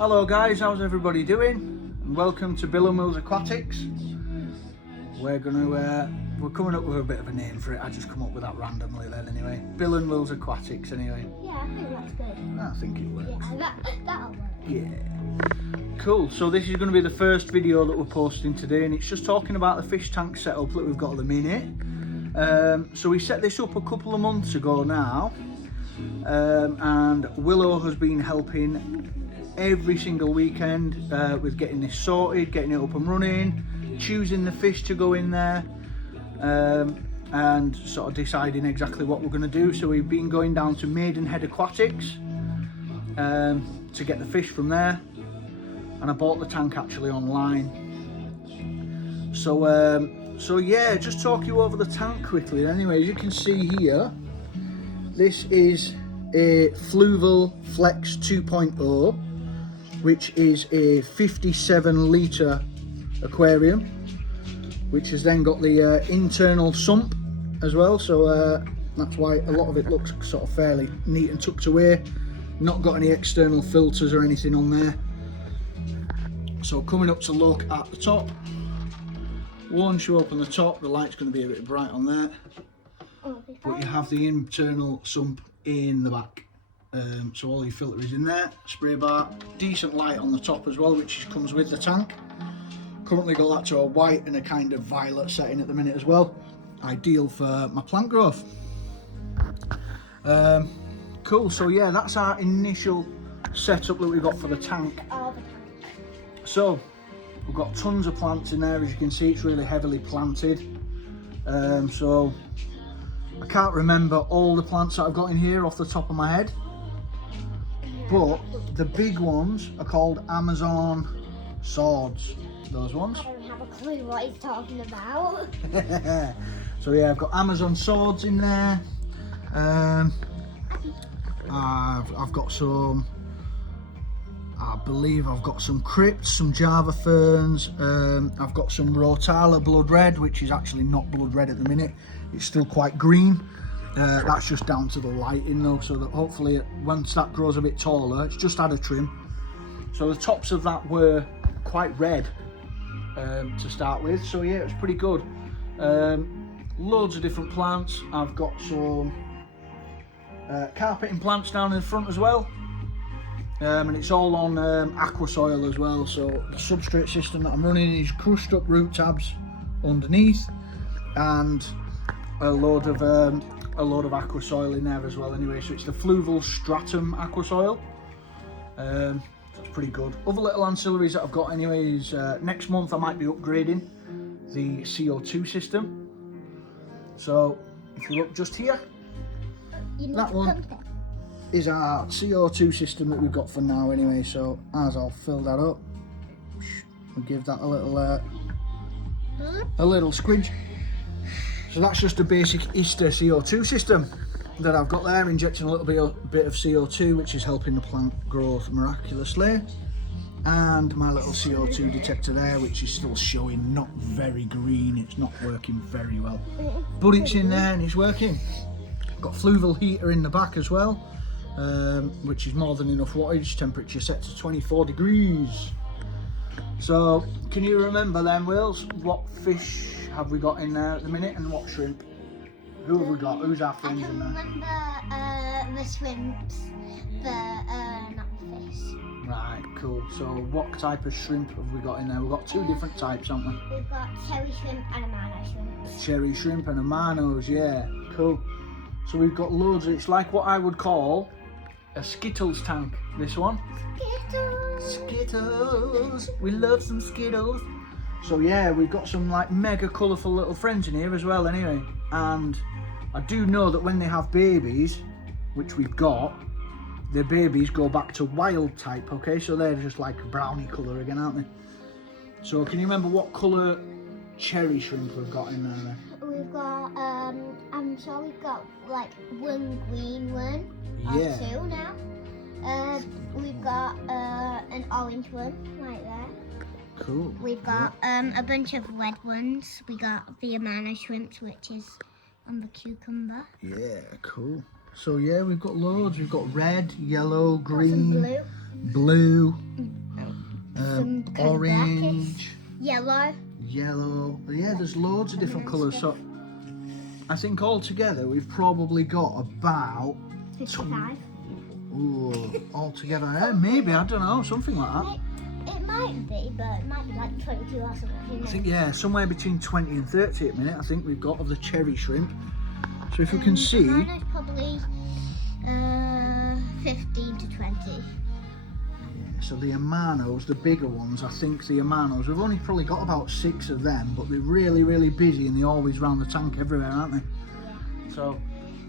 Hello guys, how's everybody doing? And welcome to Bill and Will's Aquatics. We're coming up with a bit of a name for it. I just come up with that randomly then anyway. Bill and Will's Aquatics anyway. Yeah, I think that's good. I think it works. Yeah, that'll work. Yeah. Cool, so this is going to be the first video that we're posting today, and it's just talking about the fish tank setup that we've got at the minute. So we set this up a couple of months ago now, and Willow has been helping every single weekend with getting this sorted, getting it up and running, choosing the fish to go in there, and sort of deciding exactly what we're going to do. So we've been going down to Maidenhead Aquatics to get the fish from there, and I bought the tank actually online. So yeah, just talk you over the tank quickly. Anyway, as you can see here, this is a Fluval Flex 2.0, which is a 57 litre aquarium, which has then got the internal sump as well. So that's why a lot of it looks sort of fairly neat and tucked away. Not got any external filters or anything on there. So coming up to look at the top, once you open the top, the light's going to be a bit bright on there, but you have the internal sump in the back. So all your filter is in there, spray bar, decent light on the top as well, which comes with the tank. Currently got that to a white and a kind of violet setting at the minute as well. Ideal for my plant growth. Cool, so yeah, that's our initial setup that we've got for the tank. So we've got tons of plants in there. As you can see, it's really heavily planted. So I can't remember all the plants that I've got in here off the top of my head, but the big ones are called Amazon swords. Those ones. I don't have a clue what he's talking about. So yeah, I've got Amazon swords in there. I've got some, I believe I've got some crypts, some Java ferns. I've got some Rotala blood red, which is actually not blood red at the minute. It's still quite green. That's just down to the lighting though, so that hopefully once that grows a bit taller, it's just had a trim. So the tops of that were quite red to start with, so yeah, it was pretty good. Loads of different plants. I've got some carpeting plants down in the front as well, and it's all on aqua soil as well. So the substrate system that I'm running is crushed up root tabs underneath, and a load of aqua soil in there as well anyway. So it's the Fluval Stratum aqua soil. That's pretty good. Other little ancillaries that I've got anyway is next month I might be upgrading the CO2 system. So if you look just here, that one is our CO2 system that we've got for now anyway. So as I'll fill that up, we'll give that a little squidge. So that's just a basic Easter CO2 system that I've got there, injecting a little bit of CO2, which is helping the plant grow miraculously. And my little CO2 detector there, which is still showing not very green. It's not working very well, but it's in there and it's working. Got Fluval heater in the back as well, which is more than enough wattage. Temperature set to 24 degrees. So can you remember then, Wills, what fish have we got in there at the minute and what shrimp? Who have we got? Who's our friends in there? I can remember the shrimps, but not the fish. Right, cool. So what type of shrimp have we got in there? We've got two different types, haven't we? We've got cherry shrimp and a mano shrimp. Cherry shrimp and a manos, yeah, cool. So we've got loads of, it's like what I would call a Skittles tank, this one. Skittles! Skittles! We love some Skittles. So yeah, we've got some like mega colourful little friends in here as well anyway. And I do know that when they have babies, which we've got, the babies go back to wild type, okay? So they're just like a brownie colour again, aren't they? So can you remember what colour cherry shrimp we've got in there then? We've got, I'm sure we've got like one green one, Yeah. or two now. We've got an orange one right there. Cool. We've got a bunch of red ones. We got the Amana shrimps, which is on the cucumber. Yeah, cool. So yeah, we've got loads. We've got red, yellow, Got some green, blue. blue, Some kind of orange, yellow. yellow. Yeah, there's loads of different colours. So I think altogether we've probably got about 55. Ooh, altogether, maybe, I don't know, something like that. It might be, but it might be like 22 or something. I think, yeah, somewhere between 20 and 30 at the minute, I think we've got of the cherry shrimp. So if you can see... Mine is probably 15 to 20. Yeah, so the Amanos, the bigger ones, I think the Amanos, we've only probably got about 6 of them, but they're really, really busy and they're always round the tank everywhere, aren't they? Yeah. So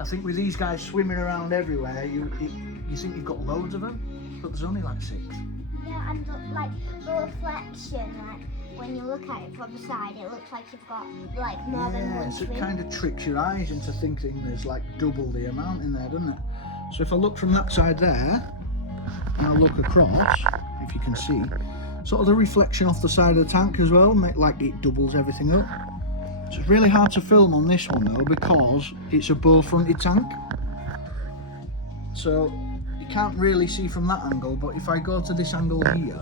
I think with these guys swimming around everywhere, you think you've got loads of them, but there's only like 6. Yeah, and the reflection, like when you look at it from the side, it looks like you've got like more than one so it shrimp. kind of tricks your eyes into thinking there's like double the amount in there, doesn't it? So if I look from that side there, and I look across, if you can see, sort of the reflection off the side of the tank as well, like it doubles everything up. So it's really hard to film on this one though, because it's a bow-fronted tank. So you can't really see from that angle, but if I go to this angle here,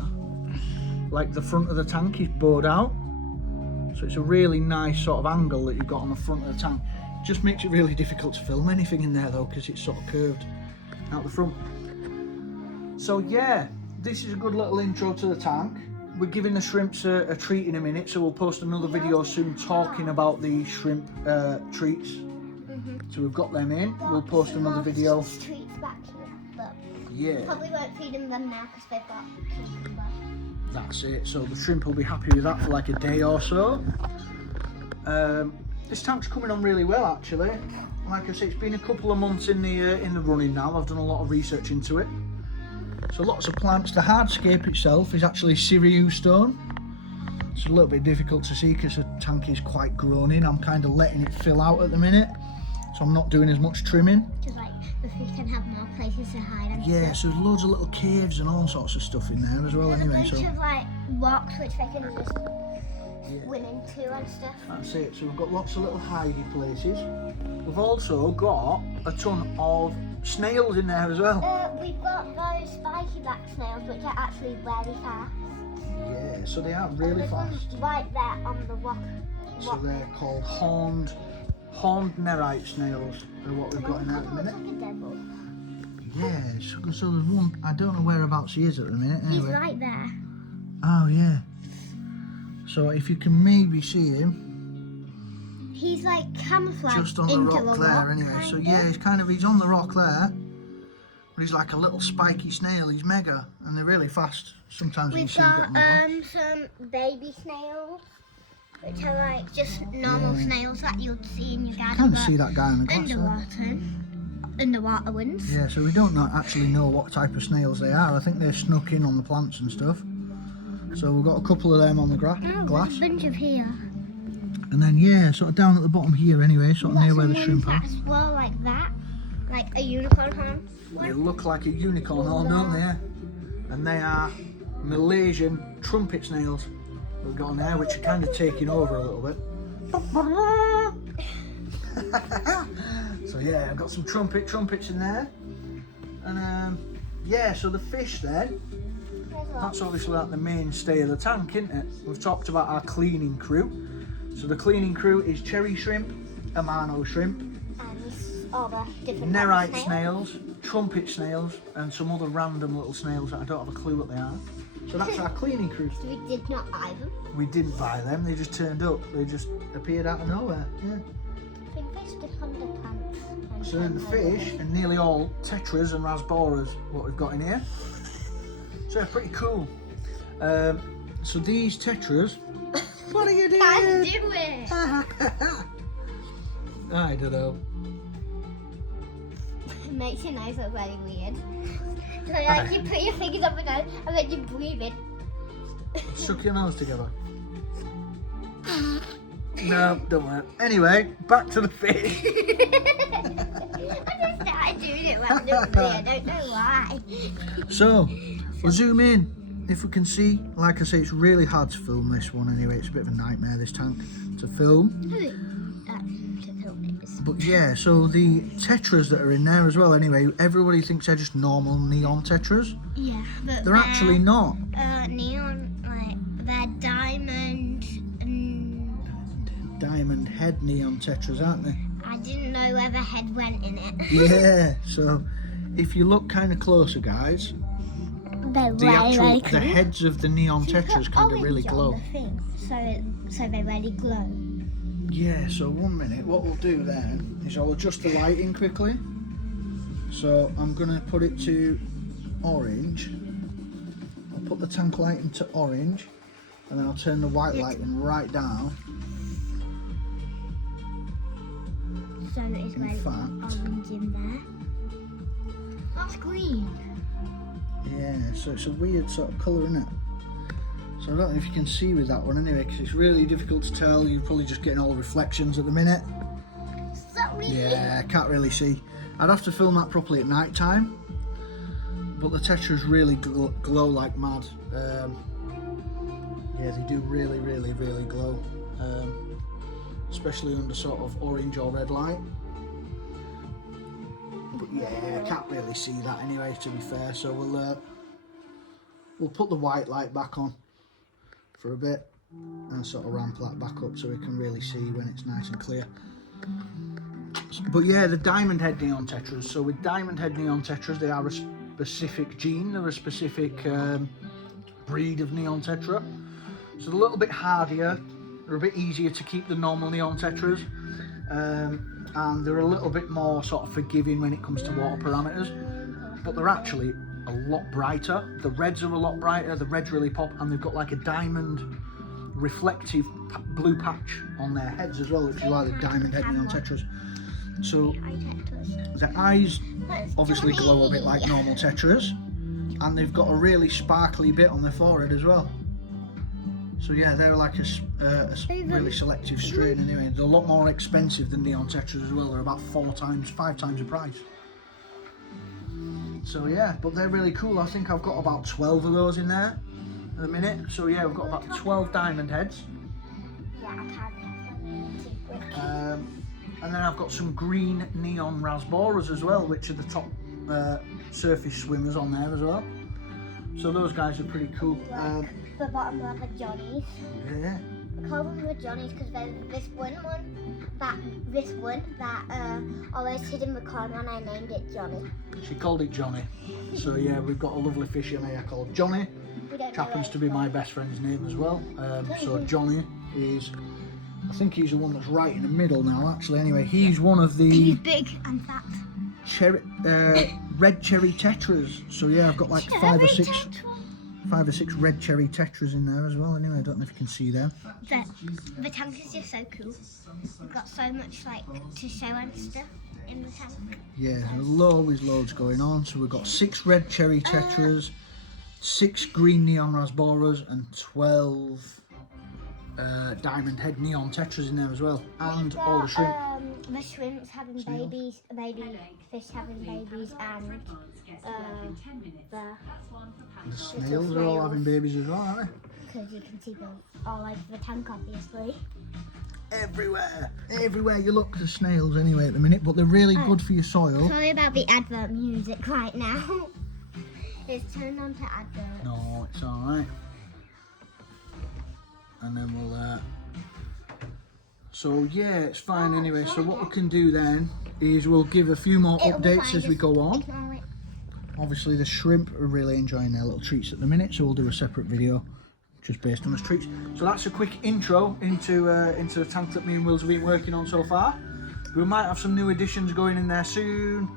like the front of the tank is bowed out. So it's a really nice sort of angle that you've got on the front of the tank. Just makes it really difficult to film anything in there though, because it's sort of curved out the front. So yeah, this is a good little intro to the tank. We're giving the shrimps a treat in a minute, so we'll post another video soon talking about the shrimp treats. So we've got them in. We'll post another video. Treats back here, but Yeah, probably won't feed them now because they've got cucumber. that's it. So the shrimp will be happy with that for like a day or so. This tank's coming on really well actually. Like I say, it's been a couple of months in the running now. I've done a lot of research into it. So lots of plants. The hardscape itself is actually Sirius stone. It's a little bit difficult to see because the tank is quite grown in. I'm kind of letting it fill out at the minute, so I'm not doing as much trimming. Just like the fish can have more places to hide and Yeah, stuff. so there's loads of little caves and all sorts of stuff in there as well. There's Anyway, a bunch so of like rocks which they can just swim into and stuff. that's it. So we've got lots of little hidey places. We've also got a ton of snails in there as well. We've got those spiky black snails which are actually very fast. Yeah, so they are really There's one fast. right there on the rock. So they're called horned nerite snails. Are what we've got in there at the minute. Looks like a devil. Yeah, so there's one. I don't know whereabouts he is at the minute. He's Anyway. right there. Oh yeah. So if you can maybe see him, He's like camouflaged just on the into rock a there. rock, Anyway, so kinda. yeah, he's on the rock there. But he's like a little spiky snail. He's mega, and they're really fast. Sometimes you We've see him get got on the rock. some baby snails, which are like just normal snails that you'd see in your garden. Can't but see that guy on the glass there. underwater ones. Yeah, so we don't actually know what type of snails they are. I think they're snuck in on the plants and stuff. So we've got a couple of them on the glass. There's a bunch of here. And then yeah, sort of down at the bottom here anyway, sort of near where the shrimp are. That swirl like that, like a unicorn horn. They look like a unicorn horn, don't they? And they are Malaysian trumpet snails we've got on there, which are kind of taking over a little bit. So yeah, I've got some trumpets in there. And yeah, so the fish then, that's obviously like the mainstay of the tank, isn't it? We've talked about our cleaning crew. So the cleaning crew is cherry shrimp, Amano shrimp, And all the different nerite types of snails, trumpet snails, and some other random little snails that I don't have a clue what they are. So that's our cleaning crew. We did not buy them. We didn't buy them, they just turned up. They just appeared out of nowhere, yeah. I think fish did 100 plants. So then the fish are nearly all tetras and rasboras, what we've got in here. So they're pretty cool. So these tetras, what are you doing? Can't do it. I don't know. It makes your nose look very weird. So like you put your fingers up and down and then you breathe in. Suck your nose together. No, don't worry. Anyway, back to the fish. I just started doing it randomly. I don't know why. So, we'll zoom in. If we can see, like I say, it's really hard to film this one anyway. It's a bit of a nightmare, this tank, to film. To film it is. But yeah, so the tetras that are in there as well, anyway, everybody thinks they're just normal neon tetras. Yeah, but They're actually not. Neon, like, they're diamond and... Diamond head neon tetras, aren't they? I didn't know where the head went in it. Yeah, so if you look kind of closer, guys, They're the heads of the neon tetras kind of really glow. So they really glow. Yeah, so 1 minute, what we'll do then is I'll adjust the lighting quickly. So I'm going to put it to orange. I'll put the tank lighting to orange, and then I'll turn the white lighting right down. So it's In fact, orange in there. That's green. Yeah, so it's a weird sort of colour, isn't it? So I don't know if you can see with that one anyway, because it's really difficult to tell. You're probably just getting all the reflections at the minute. Sorry. Yeah, I can't really see. I'd have to film that properly at night time, but the tetras really glow like mad. Yeah, they do really glow, especially under sort of orange or red light. But yeah, I can't really see that anyway, to be fair. So we'll put the white light back on for a bit and sort of ramp that back up so we can really see when it's nice and clear. But yeah, the diamond head neon tetras. So with diamond head neon tetras, they are a specific gene. They're a specific breed of neon tetra. So they're a little bit hardier. They're a bit easier to keep than normal neon tetras. And they're a little bit more sort of forgiving when it comes to water parameters. But they're actually a lot brighter. The reds are a lot brighter. The reds really pop, and they've got like a diamond reflective blue patch on their heads as well, if you like the diamond head neon tetras. So their eyes obviously glow a bit like normal tetras, and they've got a really sparkly bit on their forehead as well. So yeah, they're like a really selective strain anyway. They're a lot more expensive than neon tetras as well. They're about 5 times the price. So yeah, but they're really cool. I think I've got about 12 of those in there at the minute. So yeah, we've got about 12 diamond heads. And then I've got some green neon rasboras as well, which are the top surface swimmers on there as well. So those guys are pretty cool. The bottom are the Johnnies. Yeah. I call them the Johnnies because this one that always hid in the corner, and I named it Johnny. She called it Johnny. So yeah, we've got a lovely fish in here called Johnny, which happens to be my best friend's name as well. So Johnny is, I think he's the one that's right in the middle now actually. Anyway, he's one of the... He's big and fat. Red cherry tetras. So yeah, I've got like 5 or 6 red cherry tetras in there as well. Anyway, I don't know if you can see them. The tank is just so cool. We've got so much like to show and stuff in the tank. Yeah, there's always loads going on. So we've got 6 red cherry tetras, 6 green neon rasboras, and 12 diamond head neon tetras in there as well, and all the shrimp. The shrimps having babies, baby fish having babies, and the snails are all having babies as well, aren't they? Because you can see them all over the tank, obviously. Everywhere you look, the snails anyway at the minute, but they're really good for your soil. Sorry about the advert music right now. It's turned on to advert. No, it's alright. And then we'll so yeah, it's fine anyway. So what we can do then is we'll give a few more updates as we go on. Obviously the shrimp are really enjoying their little treats at the minute, so we'll do a separate video just based on those treats. So that's a quick intro into the tank that me and Wills have been working on so far. We might have some new additions going in there soon.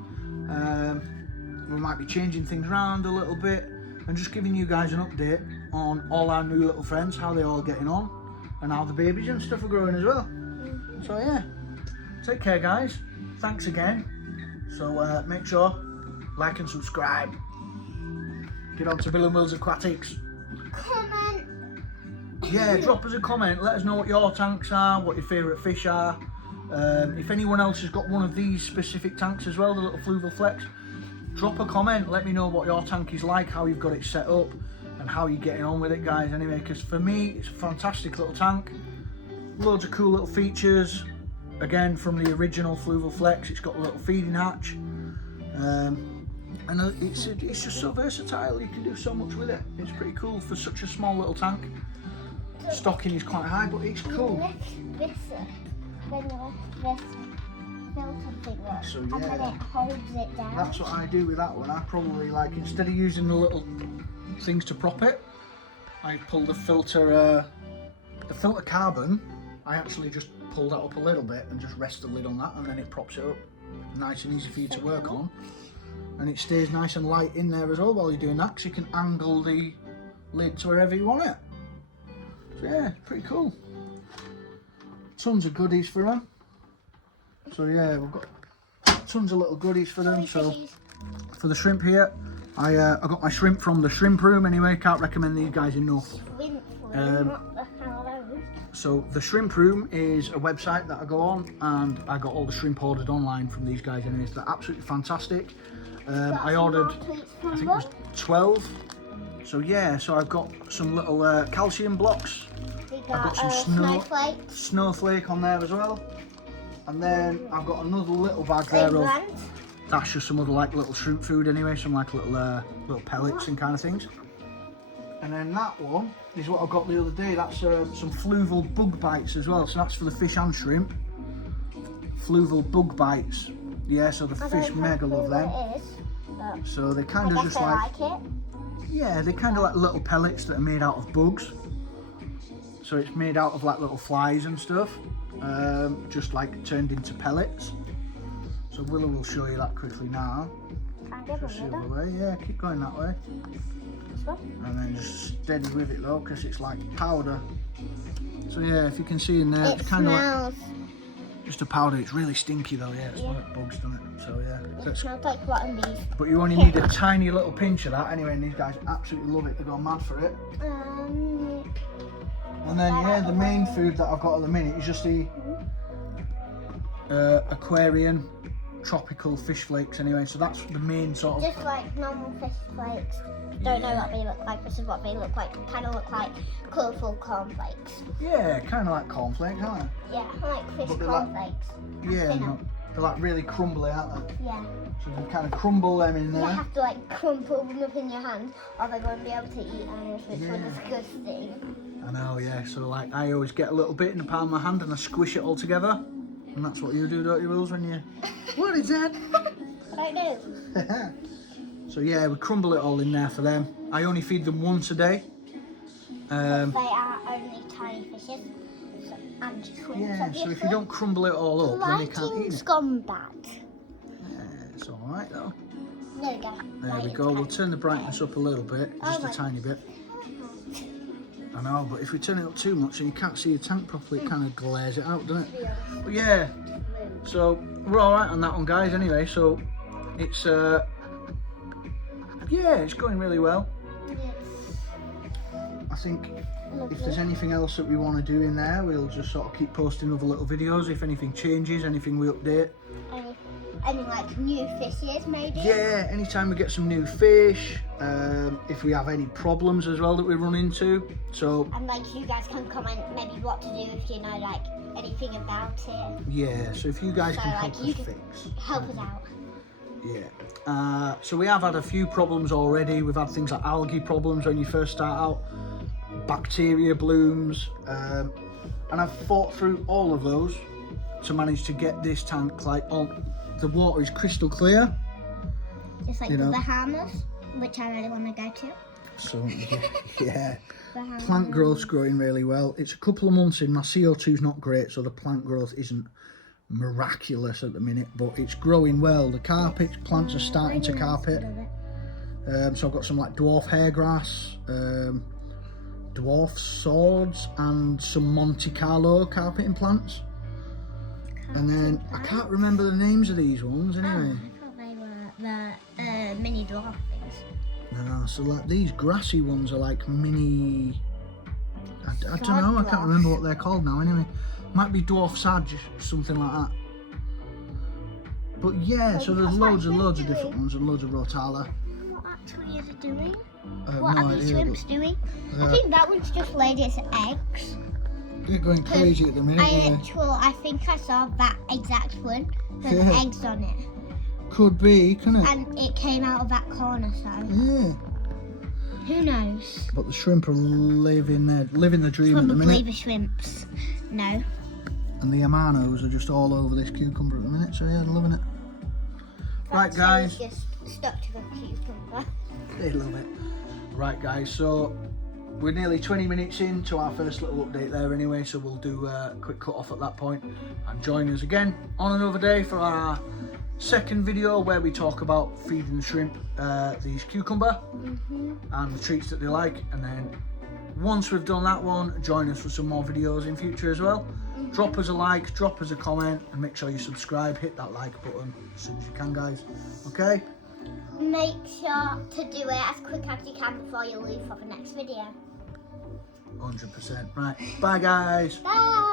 We might be changing things around a little bit and just giving you guys an update on all our new little friends, how they're all getting on, and how the babies and stuff are growing as well. So yeah, take care guys, thanks again. So make sure, like and subscribe. Get on to Bill and Will's Aquatics. Comment. Yeah, drop us a comment, let us know what your tanks are, what your favourite fish are. If anyone else has got one of these specific tanks as well, the little fluval flex, drop a comment, let me know what your tank is like, how you've got it set up, and how you're getting on with it guys anyway, because for me it's a fantastic little tank, loads of cool little features, again from the original Fluval Flex. It's got a little feeding hatch, and it's just so versatile. You can do so much with it. It's pretty cool for such a small little tank. Stocking is quite high, but it's cool. This then you lift this filter thing up, So, and then yeah. it holds it down. That's what I do with that one. I probably like, instead of using the little things to prop it, I pull the filter carbon. I actually just pull that up a little bit and just rest the lid on that, and then it props it up. Nice and easy for you to work on, and it stays nice and light in there as well while you're doing that, because you can angle the lid to wherever you want it. So yeah, pretty cool. Tons of goodies for them. So yeah, we've got tons of little goodies for them. So for the shrimp here, I got my shrimp from the shrimp room anyway. Can't recommend these guys enough. So the shrimp room is a website that I go on, and I got all the shrimp ordered online from these guys anyway. So they're absolutely fantastic. I ordered, I think it was 12. So yeah, so I've got some little calcium blocks. I've got some snowflake on there as well. And then I've got another little bag there of, that's just some other like little shrimp food anyway, some like little pellets and kind of things. And then that one is what I got the other day. That's some fluval bug bites as well. So that's for the fish and shrimp. Fluval bug bites. Yeah, so the fish mega love them. So they kind of just like yeah, they're kind of like little pellets that are made out of bugs. So it's made out of like little flies and stuff, just like turned into pellets. So Willow will show you that quickly now. Just the other way, yeah, keep going that way. And then just steady with it though, because it's like powder. So yeah, if you can see in there, it's kind of like just a powder. It's really stinky though, yeah, it's like bugs, doesn't it? So yeah. It smells like rotten beef. But you only need a tiny little pinch of that anyway, and these guys absolutely love it. They go mad for it. And then yeah, the main food that I've got at the minute is just the aquarium tropical fish flakes anyway. So that's the main sort of. Just like normal fish flakes. Don't know what they look like. This is what they look like. Kind of look like colourful cornflakes. Yeah, kind of like cornflakes, aren't they? Yeah, like fish cornflakes. Yeah, they're like really crumbly, aren't they? Yeah. So you kind of crumble them in there. You have to like crumple them up in your hand, or they won't be able to eat animals, which are disgusting. I know, yeah. So like, I always get a little bit in the palm of my hand and I squish it all together, and that's what you do, don't you, Wills? When you, what is that? I do. So yeah, we crumble it all in there for them. I only feed them once a day. They are only tiny fishes. And shrimp. Yeah, so if you don't crumble it all up, then you can't eat it. Lighting's gone bad. Yeah, it's all right though. There we go. There we go. We'll turn the brightness up a little bit, just a tiny bit. I know, but if we turn it up too much and you can't see your tank properly, it kind of glares it out, doesn't it? But yeah, so we're all right on that one, guys. Anyway, so it's yeah, it's going really well. I think if there's anything else that we want to do in there, we'll just sort of keep posting other little videos. If anything changes, anything we update. Any like new fishes maybe? Yeah, anytime we get some new fish, if we have any problems as well that we run into. So and like you guys can comment maybe what to do if you know like anything about it. Yeah, so if you guys can help us fix. Help us out. Yeah. So we have had a few problems already. We've had things like algae problems when you first start out, bacteria blooms, and I've fought through all of those to manage to get this tank like on. The water is crystal clear. Just like the Bahamas, which I really want to go to. So yeah, plant growth's growing really well. It's a couple of months in, my CO2's not great, so the plant growth isn't miraculous at the minute, but it's growing well. The carpet plants are starting to carpet. So I've got some like dwarf hairgrass, dwarf swords, and some Monte Carlo carpeting plants. And then I can't remember the names of these ones anyway. I thought they were the mini dwarf things. No, so like these grassy ones are like mini. I don't know. I can't remember what they're called now. Anyway, might be dwarf sage, something like that. But yeah, so there's loads of different ones and loads of rotala. What actually is it doing? I have What no are the idea, shrimps doing? I think that one's just laid its eggs. They're going crazy at the minute. I think I saw that exact one with Yeah. eggs on it. Could be, couldn't it? And it came out of that corner, so Yeah. who knows? But the shrimp are living the dream at the Probably minute. the shrimps. No. And the amanos are just all over this cucumber at the minute, so yeah, they're loving it. Right, guys. Just stuck to the cucumber. They love it. Right, guys, so we're nearly 20 minutes into our first little update there anyway, so we'll do a quick cut off at that point and join us again on another day for our second video where we talk about feeding the shrimp these cucumber and the treats that they like. And then once we've done that one, join us for some more videos in future as well. Drop us a like, drop us a comment, and make sure you subscribe. Hit that like button as soon as you can, guys. Okay? Make sure to do it as quick as you can before you leave for the next video. 100%. Right. Bye, guys. Bye!